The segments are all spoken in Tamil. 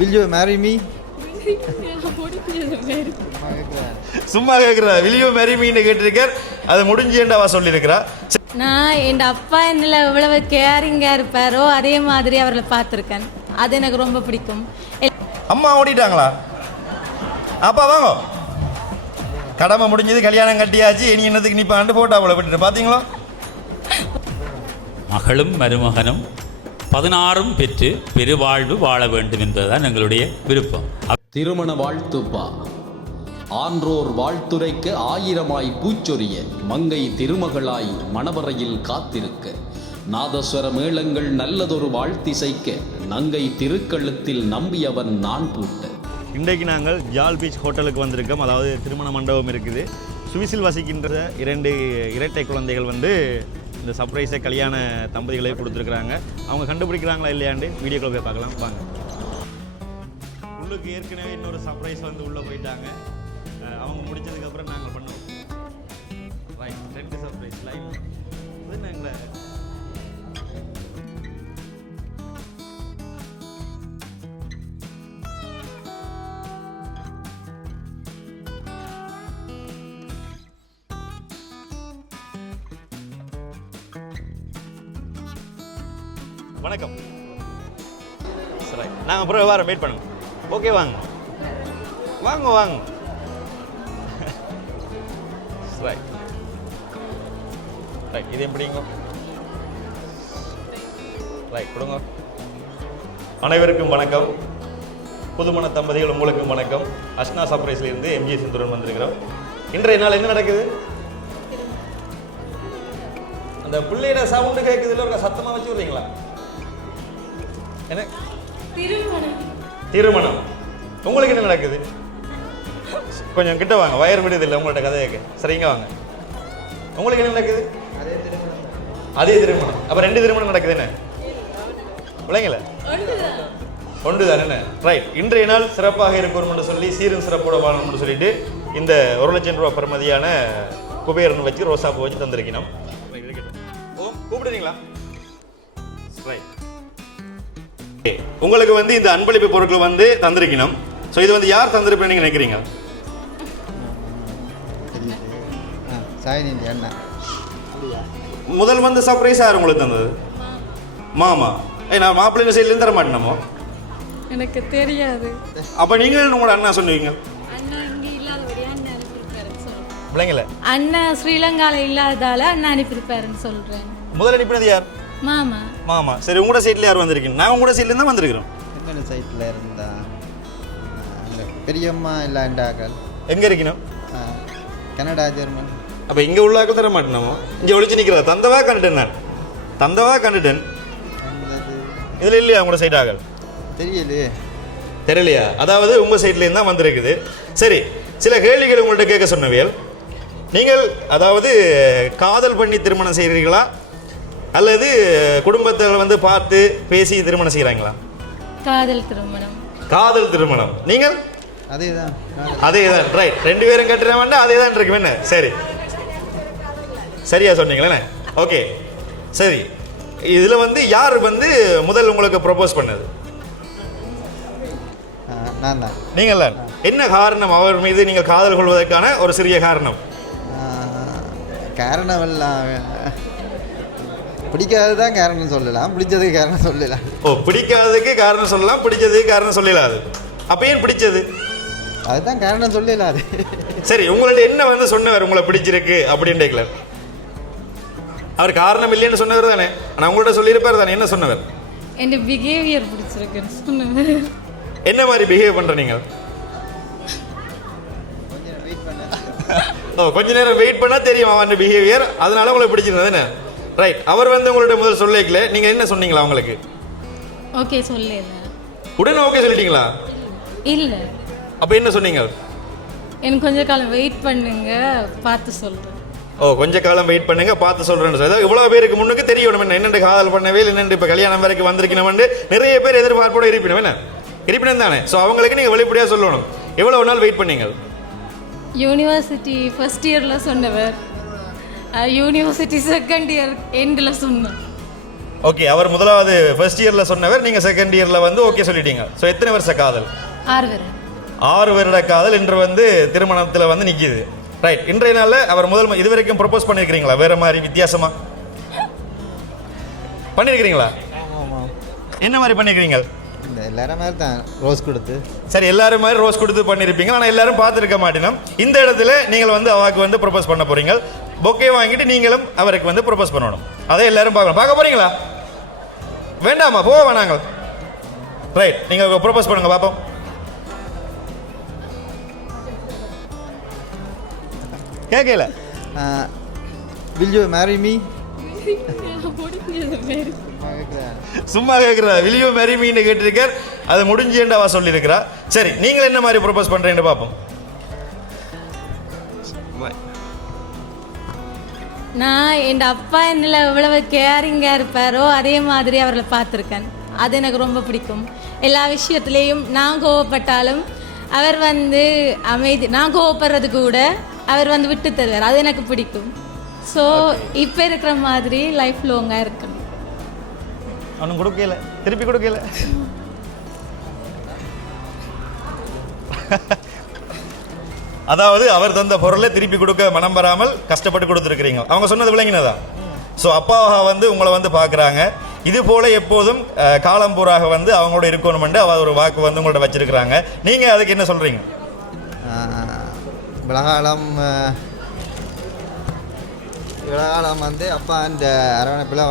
Will you marry me? சும்மா கேட்குறா will you marry meன்னு கேட்டிருக்கார். அது முடிஞ்சேன்னு அவ சொல்லியிருக்கிறா. நான் என் அப்பா என்னில் எவ்வளவு கேரிங்காக இருப்பாரோ அதே மாதிரி அவர்களை பார்த்துருக்கேன். அது எனக்கு ரொம்ப பிடிக்கும். அம்மா ஓடிட்டாங்களா? அப்பா வாங்க, கடமை முடிஞ்சது, கல்யாணம் கட்டியாச்சு, இனி என்னத்துக்கு நிப்பாண்டு போட்டோ அவளை விட்டுட்டு பார்த்தீங்களா? மகளும் மருமகனும் 16 பெற்று பெருவாழ்வு வாழ வேண்டும் என்பதுதான் எங்களுடைய விருப்பம். திருமண வாழ்த்துப்பா. ஆன்றோர் வாழ்த்துரைக்க ஆயிரமாய் பூச்சொரிய மங்கை திருமகளாய் மணவரையில் காத்திருக்க நாதஸ்வர மேளங்கள் நல்லதொரு வாழ்த்திசைக்க நங்கை திருக்கழுத்தில் நம்பியவன் நான் பூட்ட. இன்றைக்கு நாங்கள் ஜால் பீச் ஹோட்டலுக்கு வந்திருக்கோம். அதாவது திருமண மண்டபம் இருக்குது. சுவிஸில் வசிக்கின்ற 2 இரட்டை குழந்தைகள் இந்த சர்ப்ரைஸை கல்யாண தம்பதிகளை கொடுத்துருக்குறாங்க. அவங்க கண்டுபிடிக்கிறாங்களா இல்லையாண்டு வீடியோக்குள்ள போய் பார்க்கலாம் வாங்க. உள்ளுக்கு ஏற்கனவே இன்னொரு சர்ப்ரைஸ் உள்ளே போயிட்டாங்க. அவங்க முடிச்சதுக்கப்புறம் நாங்கள் பண்ணுவோம். ரைட், 2 சர்ப்ரைஸ் லைவ் எங்களை வணக்கம். சரி, நாங்கள் அப்புறம் வாரம் வெயிட் பண்ணுங்க. ஓகே வாங்க வாங்க வாங்க. ரைட் ரைட், இது எப்படிங்க? ரைட் கொடுங்க. அனைவருக்கும் வணக்கம். புதுமண தம்பதிகள் உங்களுக்கும் வணக்கம். அஷ்னா சர்ப்ரைஸ்லேருந்து எம்ஜி சிந்துரன் வந்திருக்கிறோம். இன்றைய நாள் என்ன நடக்குது? அந்த பிள்ளையோட சவுண்டு கேட்குது இல்லை, ஒரு சத்தமாக வச்சு விட்றீங்களா? என்ன திருமணம்? உங்களுக்கு என்ன நடக்குது? கொஞ்சம் கிட்ட வாங்க, வயர் விடுதில்லை உங்கள்ட்ட கதையாக்கு. சரிங்க வாங்க. உங்களுக்கு என்ன நடக்குது? அதே திருமணம். அப்போ 2 திருமணம் நடக்குது என்ன பிள்ளைங்கள? ஒன்று தான் என்ன? ரைட். இன்றைய நாள் சிறப்பாக இருக்கணும்னு சொல்லி சீரும் சிறப்போட வாழணும்னு சொல்லிட்டு இந்த 1 லட்சம் ரூபாய் பெறுமதியான குபேரன் வச்சு ரோசாப்பூ வச்சு தந்திருக்கணும். கூப்பிடுறீங்களா? ரைட். உங்களுக்கு இந்த அன்பளிப்பு பொருட்கள் தந்திருக்கணும். ஸோ இது யார் தந்திருப்பேன்னு நீங்கள் நினைக்கிறீங்க? முதல் சர்ப்ரைஸ் யார் உங்களுக்கு தந்தது? மாமா. நான் மாப்பிள்ளை சைட்லேருந்து தர மாட்டேனமோ? எனக்கு தெரியாது. அப்போ நீங்கள் உங்களோட அண்ணா சொன்னீங்க பிள்ளைங்கள? அண்ணா ஸ்ரீலங்காவில் இல்லாததால அண்ணா அனுப்பியிருப்பாருன்னு சொல்கிறேன். முதல் அனுப்பினது யார்? மாமா. மாமா. சரி, உங்களோட சைட்ல யார் வந்திருக்கீங்க? நான் உங்களோட சைட்ல தான் வந்திருக்கிறோம். எங்க சைட்ல இருந்தா பெரியம்மா இல்லாண்டாக்கள். எங்க இருக்கணும்? Canada, German. அப்ப இங்க உள்ள ஆக்கள் தர மாட்டேனமோ? இங்க ஒளிச்சு நிக்கிறதா? தந்தவா கண்டுட்டேன் நான். தந்தவா கண்டுட்டேன். இதுல இல்லையா உங்களோட சைட் ஆகல்? தெரியலையா? அதாவது உங்க சைட்ல இருந்து தான் வந்திருக்குது. சரி, சில கேள்விகள் உங்கள்ட்ட கேட்க சொன்னவியல். நீங்கள் அதாவது காதல் பண்ணி திருமணம் செய்கிறீர்களா அல்லது குடும்பத்தில் பார்த்து பேசி திருமணம் செய்கிறாங்களா? காதல் திருமணம். காதல் திருமணம். நீங்கள்? அதேதான். அதேதான். ரைட். 2 பேரும் கட்டுற வேண்டாம், அதே தான் இருக்கு. என்ன சரி, சரியா சொன்னீங்களே. ஓகே, சரி. இதில் யார் முதல் உங்களுக்கு ப்ரொபோஸ் பண்ணது? நான் தான். நீங்கள் தான். என்ன காரணம் அவர் மீது நீங்கள் காதல் கொள்வதற்கான ஒரு சிறிய காரணம்? காரணம் எல்லாம் பிடிக்காததான் காரணம் சொல்லலாம், பிடிச்சதுக்கு காரணம் சொல்லலாம். ஓ, பிடிக்காததுக்கு காரணம் சொல்லலாம், பிடிச்சதுக்கு காரணம் சொல்லலாது. அப்போ ஏன் பிடிச்சது? அதுதான் காரணம் சொல்லலாது. சரி, உங்கள்ட்ட என்ன சொன்னவர் உங்களை பிடிச்சிருக்கு அப்படின்றீங்களா? அவர் காரணம் இல்லைன்னு சொன்னவர் தானே, ஆனால் உங்கள்ட்ட சொல்லியிருப்பார் தானே. என்ன சொன்னவர்? என் பிஹேவியர் பிடிச்சிருக்குன்னு சொன்னவர். என்ன மாதிரி பிஹேவ் பண்ணுற நீங்கள்? கொஞ்ச நேரம் வெயிட் பண்ணால் தெரியும் அவன் பிஹேவியர், அதனால உங்களுக்கு பிடிச்சிருந்தது என்ன? ரைட். அவர் உங்கள்ட்ட முதல் சொல்லிக்கல, நீங்கள் என்ன சொன்னீங்களா அவங்களுக்கு? ஓகே சொல்லல. உடனே ஓகே சொல்லிட்டீங்களா? இல்லை. அப்போ என்ன சொன்னீங்க? எனக்கு கொஞ்ச காலம் வெயிட் பண்ணுங்க, பார்த்து சொல்கிறேன். ஓ, கொஞ்ச காலம் வெயிட் பண்ணுங்க, பார்த்து சொல்கிறேன்னு சொல்லி இவ்வளோ பேருக்கு முன்னுக்கு தெரியணும் என்னென்று காதல் பண்ணவே என்னென்று இப்போ கல்யாணம் வரைக்கும் வந்திருக்கணும்னு நிறைய பேர் எதிர்பார்ப்போட இருப்பினும் என்ன இருப்பினும் தானே. ஸோ அவங்களுக்கு நீங்கள் வெளிப்படையாக சொல்லணும். எவ்வளோ நாள் வெயிட் பண்ணீங்க? யூனிவர்சிட்டி ஃபர்ஸ்ட் இயரில் சொன்னவர், யூனிவர்சிட்டி செகண்ட் இயர் எண்டில் சொன்னேன். ஓகே, அவர் முதலாவது ஃபர்ஸ்ட் இயரில் சொன்னவர், நீங்கள் செகண்ட் இயரில் வந்து ஓகே சொல்லிட்டீங்க. ஸோ எத்தனை வருஷ காதல்? 6 வருடம். 6 வருட காதல் இன்று வந்து திருமணத்தில் வந்து நிற்கிது. ரைட். இன்றைய நாளில் அவர் முதல் இது வரைக்கும் ப்ரொப்போஸ் பண்ணியிருக்கிறீங்களா? வேறு மாதிரி வித்தியாசமாக பண்ணியிருக்கிறீங்களா? என்ன மாதிரி பண்ணியிருக்கிறீங்க? இந்த எல்லாரும் மாதிரி தான் ரோஸ் கொடுத்து. சரி, எல்லாரும் மாதிரி ரோஸ் கொடுத்து பண்ணியிருப்பீங்க. ஆனால் எல்லாரும் பார்த்துருக்க மாட்டேனும். இந்த இடத்துல நீங்கள் வந்து அவருக்கு வந்து ப்ரொப்போஸ் பண்ண போகிறீங்க. பொக்கே வாங்கிட்டு நீங்களும் அவருக்கு வந்து ப்ரொப்போஸ் பண்ணணும். அதை எல்லாரும் பார்க்கணும். பார்க்க போகிறீங்களா? வேண்டாமா? போக வேணாங்க. ரைட், நீங்கள் ப்ரொப்போஸ் பண்ணுங்க பார்ப்போம். கேட்கல. Will you marry me? சும்மா கேட்குறா. Will you marry மீன்னு கேட்டிருக்கார். அது முடிஞ்சேன்னு அவ சொல்லியிருக்கிறா. சரி, நீங்கள் என்ன மாதிரி ப்ரொப்போஸ் பண்ணுறீங்கன்னு பார்ப்போம். நான் என் அப்பா என்னில் எவ்வளவு கேரிங்காக இருப்பாரோ அதே மாதிரி அவர்களை பார்த்துருக்கேன். அது எனக்கு ரொம்ப பிடிக்கும். எல்லா விஷயத்துலேயும் நான் கோவப்பட்டாலும் அவர் வந்து அமைதி, நான் கோவப்படுறது கூட அவர் வந்து விட்டு தருவார். அது எனக்கு பிடிக்கும். ஸோ இப்போ இருக்கிற மாதிரி லைஃப் லாங்காக இருக்கணும். அவனும் கொடுக்கல, திருப்பி கொடுக்கல. அதாவது அவர் தந்த பொருளை திருப்பி கொடுக்க மனம் வராமல் கஷ்டப்பட்டு கொடுத்துருக்கிறீங்க. அவங்க சொன்னது விளங்கினதா? ஸோ அப்பாவாக வந்து உங்களை வந்து பார்க்குறாங்க. இது போல் எப்போதும் காலம் பூராக வந்து அவங்களோட இருக்கணுமென்று அவர் ஒரு வாக்கு வந்து உங்கள்ட்ட வச்சுருக்கிறாங்க. நீங்கள் அதுக்கு என்ன சொல்கிறீங்க? இவ்வளோ வந்து அப்பா இந்த அரவணைப்பில்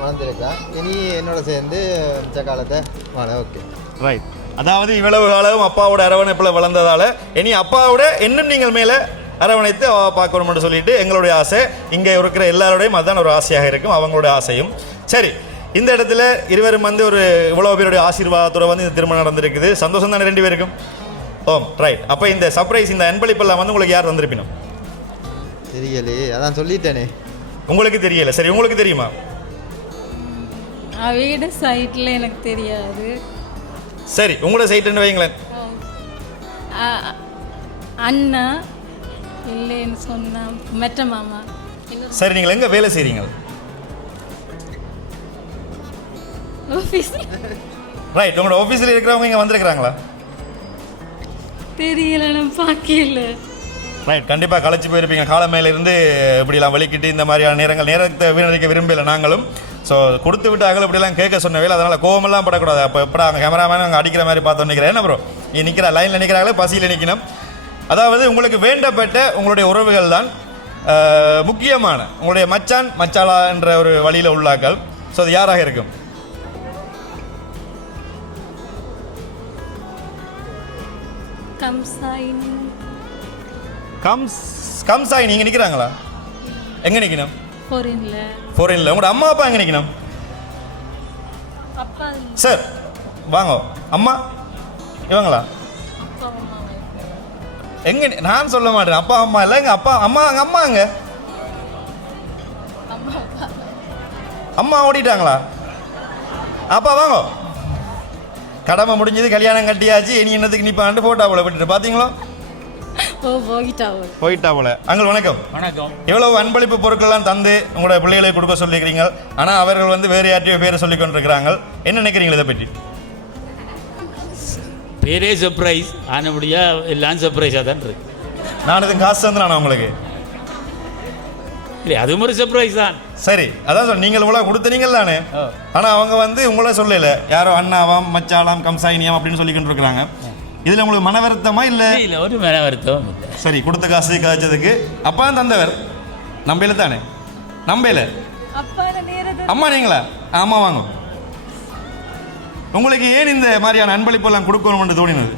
வளர்ந்துருக்கா. இனி என்னோட சேர்ந்து மிச்ச காலத்தை வாழ. Okay, right. அதாவது இவ்வளவு காலம் அப்பாவோட அரவணைப்பில் வளர்ந்ததால் இனி அப்பாவோட இன்னும் நீங்கள் மேலே அரவணைத்து பார்க்கணும்னு சொல்லிட்டு எங்களுடைய ஆசை, இங்கே இருக்கிற எல்லாரோடையும் அதுதான் ஒரு ஆசையாக இருக்கும், அவங்களோட ஆசையும். சரி, இந்த இடத்துல இருவரும் வந்து ஒரு இவ்வளோ பேருடைய ஆசீர்வாதத்தோடு வந்து இந்த திருமணம் நடந்திருக்குது. சந்தோஷம் தானே 2 பேருக்கும்? ரைட். அப்போ இந்த சர்ப்ரைஸ், இந்த அன்பளிப்பெல்லாம் வந்து உங்களுக்கு யார் தந்திருப்பினும்? தெரியலையே, அதான் சொல்லிட்டேனே. உங்களுக்கு தெரியல. சரி, உங்களுக்கு தெரியுமா? வீடு சைட்டில் எனக்கு தெரியாது. சரி, உங்களோட சைட்டுன்னு வைங்களேன். அண்ணா இல்லைன்னு சொன்னா மெட்ட மாமா. சரி, நீங்கள் எங்கே வேலை செய்கிறீங்க? ரைட். உங்களோட ஆஃபீஸில் இருக்கிறவங்க இங்கே வந்திருக்கிறாங்களா? தெரியல, நான் பார்க்கல. ரைட். கண்டிப்பாக களைச்சி போயிருப்பீங்க. காலமையிலிருந்து இப்படிலாம் வலிக்கிட்டு இந்த மாதிரியான நேரத்தை வீணடிக்க விரும்பலை நாங்களும். ஸோ கொடுத்து விட்டு அகல இப்படிலாம் கேட்க சொன்ன வேலை, அதனால் கோவமெல்லாம் படக்கூடாது. அப்போ எப்படா அங்கே கேமராமேன் அங்கே அடிக்கிற மாதிரி பார்த்து நிற்கிறேன். என்ன ப்ரோ, நீ நிற்கிற லைனில் நிற்கிறாங்களே, பசியில் நிற்கணும். அதாவது உங்களுக்கு வேண்டப்பட்ட உங்களுடைய உறவுகள் தான் முக்கியமான உங்களுடைய மச்சான் மச்சாலா என்ற ஒரு வழியில் உள்ளாக்கள். ஸோ அது யாராக இருக்கும்? கம்சாய். நீங்கள் நிற்கிறாங்களா? எங்கே நிற்கணும்? ஃபாரின்ல. உங்களோட அம்மா அப்பா எங்கே நிற்கணும்? சார் வாங்க. அம்மா இவங்களா? எங்க? நான் சொல்ல மாட்டேன். அப்பா அம்மா இல்லை, எங்க அப்பா அம்மா. எங்க அம்மா எங்க? அம்மா ஓடிட்டாங்களா? அப்பா வாங்க. கடமை முடிஞ்சது, கல்யாணம் கட்டியாச்சு, இனி என்னத்துக்கு நிப்பாண்டு போட்டா போல விட்டுட்டு பார்த்தீங்களோ? போயிட்டா போல. அங்கே வணக்கம். வணக்கம். எவ்வளவு அன்பளிப்பு பொருட்கள்லாம் தந்து உங்களோட பிள்ளைகளை கொடுக்க சொல்லிக்கிறீங்க. ஆனால் அவர்கள் வந்து வேறு யார்ட்டையோ பேரை சொல்லி கொண்டிருக்கிறாங்க. என்ன நினைக்கிறீங்க இதை பற்றி? பேரே சர்ப்ரைஸ் ஆனபடியா எல்லாம் சர்ப்ரைஸாக தான் இருக்கு. நான் இதுக்கு காசு தந்துடுறேன் உங்களுக்கு. இல்லை, அதுவும் ஒரு சர்ப்ரைஸ் தான். சரி, அதான் சொல், நீங்கள் இவ்வளோ கொடுத்தீங்கள் தானே. ஆனால் அவங்க வந்து உங்கள சொல்லலை, யாரோ அண்ணாவாம் மச்சாலாம் கம்சாயினியாம் அப்படின்னு சொல்லிக்கிட்டு இருக்கிறாங்க. இதில் உங்களுக்கு மன வருத்தமா? இல்லை இல்லை, ஒரு மன வருத்தம் இல்லை. சரி, கொடுத்த காசு கதைச்சதுக்கு அப்பா தான் தந்தவர். நம்பையில தானே? நம்பையில. அம்மா நீங்களா? ஆமாம் வாங்க. உங்களுக்கு ஏன் இந்த மாதிரியான அன்பளிப்பெல்லாம் கொடுக்கணும்னு தோணினது?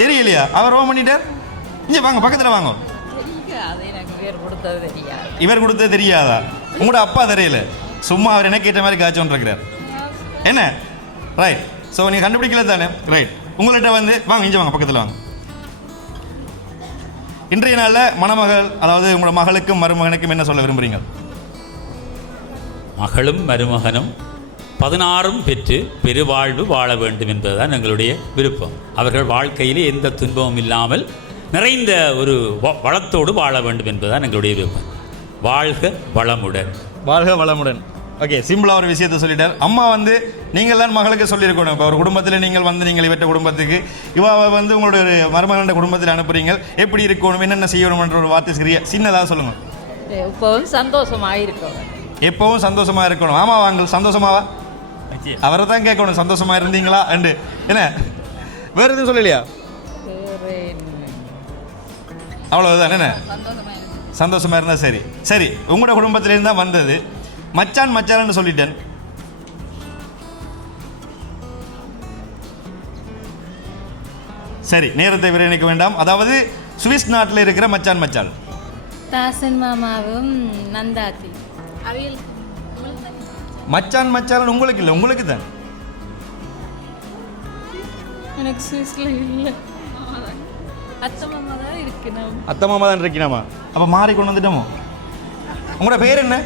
தெரியலையா? அவர் ரோம் பண்ணிட்டார். இங்கே வாங்க, பக்கத்தில் வாங்க. இவர் கொடுத்தது தெரியாதா? உங்களோட அப்பா தெரியல, சும்மா அவர் என்ன கேட்ட மாதிரி காய்ச்சோன்னு இருக்கிறார். என்ன? ரைட். ஸோ நீங்கள் கண்டுபிடிக்கல தானே? ரைட். உங்கள்கிட்ட வந்து வாங்க, இங்கே வாங்க, பக்கத்தில் வாங்க. இன்றைய நாளில் மணமகள், அதாவது உங்களோட மகளுக்கும் மருமகனுக்கும் என்ன சொல்ல விரும்புகிறீங்க? மகளும் மருமகனும் 16 பெற்று பெருவாழ்வு வாழ வேண்டும் என்பதுதான் எங்களுடைய விருப்பம். அவர்கள் வாழ்க்கையிலே எந்த துன்பமும் இல்லாமல் நிறைந்த ஒரு வளத்தோடு வாழ வேண்டும் என்பதுதான் எங்களுடைய விருப்பம். வாழ்க வளமுடன். வாழ்க வளமுடன். ஓகே, சிம்பிளாக ஒரு விஷயத்த சொல்லிட்டார். அம்மா வந்து நீங்கள்லாம் மகளுக்கு சொல்லியிருக்கணும். இப்போ ஒரு குடும்பத்தில் நீங்கள் வந்து நீங்கள் இவற்ற குடும்பத்துக்கு இவாவை வந்து உங்களுடைய ஒரு மருமகண்ட குடும்பத்தில் அனுப்புறீங்க, எப்படி இருக்கணும், என்னென்ன செய்யணும்ன்ற ஒரு வார்த்தை சரியா சின்னதாக சொல்லுங்கள். எப்பவும் சந்தோஷமாக இருக்கும். எப்பவும் சந்தோஷமாக இருக்கணும். ஆமாம் வாங்க, சந்தோஷமாவா? அவரை தான் கேட்கணும், சந்தோஷமாக இருந்தீங்களா அண்டு. என்ன வேறு எதுவும் சொல்லலையா? அவ்வளோதான். என்ன சந்தோஷமாக இருந்தால் சரி. சரி, உங்களோட குடும்பத்திலேருந்து தான் வந்தது. மச்சான் மச்சான்னு சொல்லிட்டேன். சரி, நேரத்தை விரைநிக்க வேண்டாம். அதாவது சுவிஸ் நாட்டில் இருக்கிற மச்சான் மச்சான் தாசன் மாமாவும் நந்தாத்தி. மச்சான் மச்சான் உங்களுக்கு இல்லை, உங்களுக்கு தான். எனக்கு சுவிஸ்ல இல்லை, அத்தை மாமா தான் இருக்கணும். அத்தை மாமா தான் இருக்கீனாமா? அப்போ மாறி கொண்டு வந்துட்டோமோ? உங்களோட பேர் என்ன?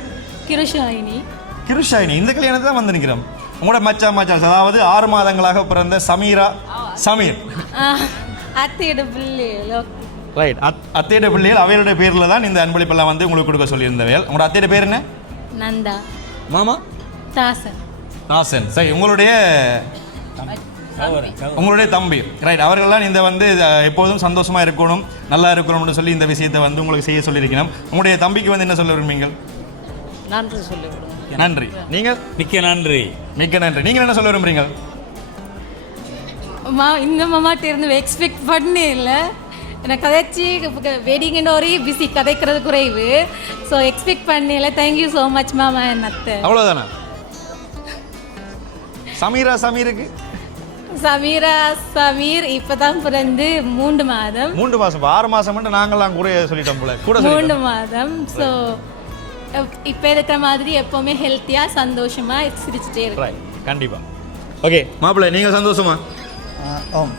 கிருஷாயினி. கிருஷாயினி. இந்த கல்யாணத்தை தான் வந்து நிற்கிறோம். உங்களோட மச்சான் மச்சான், அதாவது 6 மாதங்களாக பிறந்த சமீரா சமீர். அத்தையோட பிள்ளைகளோ? ரைட், அத்தையோட பிள்ளைகள். அவையோட பேரில் தான் இந்த அன்பளிப்பெல்லாம் வந்து உங்களுக்கு கொடுக்க சொல்லியிருந்தவையல். உங்களோட அத்தையோட பேர் என்ன? நந்தா. மாமா? தாசன். தாசன். சரி, உங்களுடைய தம்பி. ரைட், அவர்கள்லாம் இந்த வந்து எப்போதும் சந்தோஷமாக இருக்கணும், நல்லா இருக்கணும்னு சொல்லி இந்த விஷயத்தை வந்து உங்களுக்கு செய்ய சொல்லியிருக்கணும். உங்களுடைய தம்பிக்கு வந்து என்ன சொல்ல விரும்புவீங்க? நன்றி சொல்லிவிடுவோம். நன்றி. நீங்கள்? மிக்க நன்றி. மிக்க நன்றி. நீங்கள் என்ன சொல்ல விரும்புறீங்க? இந்த மாமாட்ட இருந்து எக்ஸ்பெக்ட் பண்ணே இல்லை. எனக்கு கதைச்சி வெட்டிங் ஒரே பிஸி, கதைக்கிறது குறைவு. ஸோ எக்ஸ்பெக்ட் பண்ணல. தேங்க்யூ ஸோ மச் மாமா. என்னத்தை அவ்வளோதானா? சமீரா சமீருக்கு? சமீரா சமீர் இப்பதான் பிறந்து 3 மாதம். 3 மாதம். 6 மாதம் மட்டும் நாங்களாம் கூட சொல்லிட்டோம் போல. கூட 3 மாதம். ஸோ இப்போ இருக்கிற மாதிரி எப்போவுமே ஹெல்த்தியாக சந்தோஷமாக சிரிச்சுட்டே இருக்கு. கண்டிப்பாக. ஓகே மாப்பிள்ளை, நீங்கள் சந்தோஷமா? ஆம்.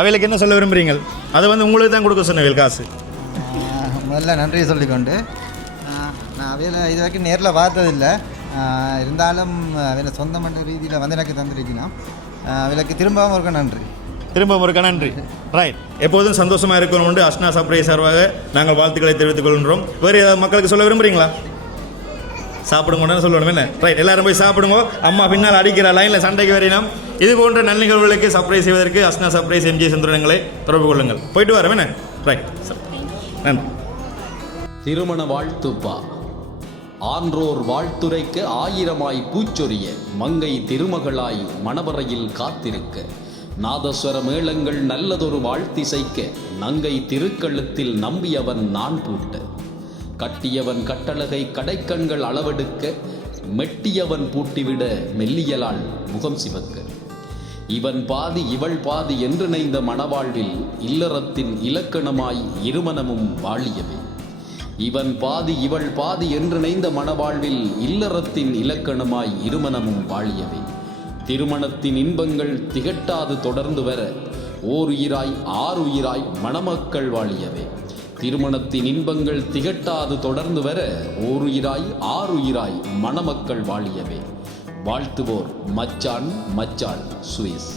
அவைகளுக்கு என்ன சொல்ல விரும்புகிறீங்க? அதை வந்து உங்களுக்கு தான் கொடுக்க சொன்னவைகள் காசு. முதல்ல நன்றியை சொல்லிக்கொண்டு, நான் அவையில் இது வரைக்கும் நேரில் பார்த்ததில்லை. இருந்தாலும் அவையில் சொந்தமான ரீதியில் வந்து எனக்கு தந்திருக்கணும். அவைகளுக்கு திரும்பவும் இருக்க நன்றி. திரும்பவும் இருக்க நன்றி. ரைட், எப்போதும் சந்தோஷமாக இருக்கணும்னு அஸ்னா சர்ப்ரைஸ் சார்பாக நாங்கள் வாழ்த்துக்களை தெரிவித்துக் கொள்கின்றோம். வேறு ஏதாவது மக்களுக்கு சொல்ல விரும்புகிறீங்களா? சாப்பிடுங்கன்னு சொல்லணும். என்ன? ரைட், எல்லாரும் போய் சாப்பிடுங்க. அம்மா பின்னால் அடிக்கிற லைனில் சண்டைக்கு வரையினோம். இது போன்ற நல்ல நிகழ்வுகளுக்கு சர்ப்ரைஸ் செய்வதற்கு அஸ்னா சர்ப்ரைஸ் எம்ஜி சந்திரங்களை தொடர்பு கொள்ளுங்கள். போயிட்டு வரோம். என்ன? ரைட், நன்றி. திருமண வாழ்த்துப்பா. ஆன்றோர் வாழ்த்துரைக்க 1000ஆய் பூச்சொரிய மங்கை திருமகளாய் மணவரையில் காத்திருக்க நாதஸ்வர மேளங்கள் நல்லதொரு வாழ்த்திசைக்க நங்கை திருக்கழுத்தில் நம்பியவன் நான் பூட்ட கட்டியவன் கட்டழகை கடைக்கண்கள் அளவெடுக்க மெட்டியவன் பூட்டிவிட மெல்லியலால் முகம் சிவக்க இவன் பாதி இவள் பாதி என்றிணைந்த மணவாழ்வில் இல்லறத்தின் இலக்கணமாய் இருமனமும் வாழியவே. இவன் பாதி இவள் பாதி என்றிணைந்த மணவாழ்வில் இல்லறத்தின் இலக்கணமாய் இருமனமும் வாழியவே. திருமணத்தின் இன்பங்கள் திகட்டாது தொடர்ந்து வர ஓருயிராய் ஆறுயிராய் மணமக்கள் வாழியவே. திருமணத்தின் இன்பங்கள் திகட்டாது தொடர்ந்து வர ஓருயிராய் ஆறுயிராய் மணமக்கள் வாழியவே. வாழ்த்துவோர் மச்சான் மச்சாள் சுவிஸ்.